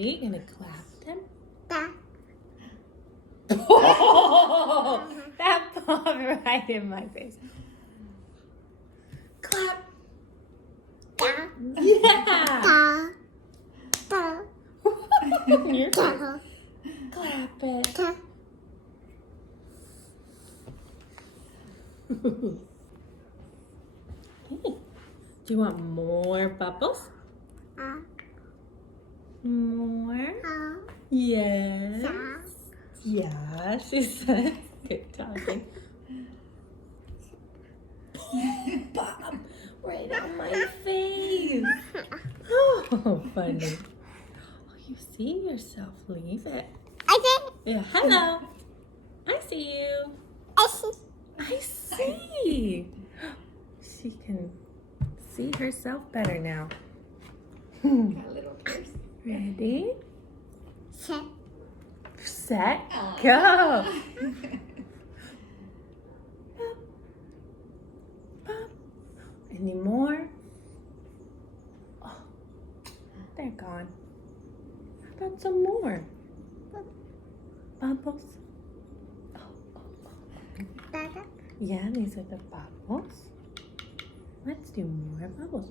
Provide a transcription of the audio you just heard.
Ready? Gonna clap them. Da. Oh, that popped right in my face. Clap. Da. Yeah. Da. Da. Your face. Da. Clap it. Da. Do you want more bubbles? More? Yes. Da. Yeah, she said. Good talking. Bob, right on my face. Oh, funny. Oh, you see yourself. Leave it. I think Yeah, hello. I see you. I see. She can see herself better now. Got a little first. Ready? Set. Set, Aw. go. Pop. Any more? Oh, they're gone. How about some more? Bubbles? Oh, oh, oh. Da. Da. Yeah, these are the bubbles. Let's do more bubbles.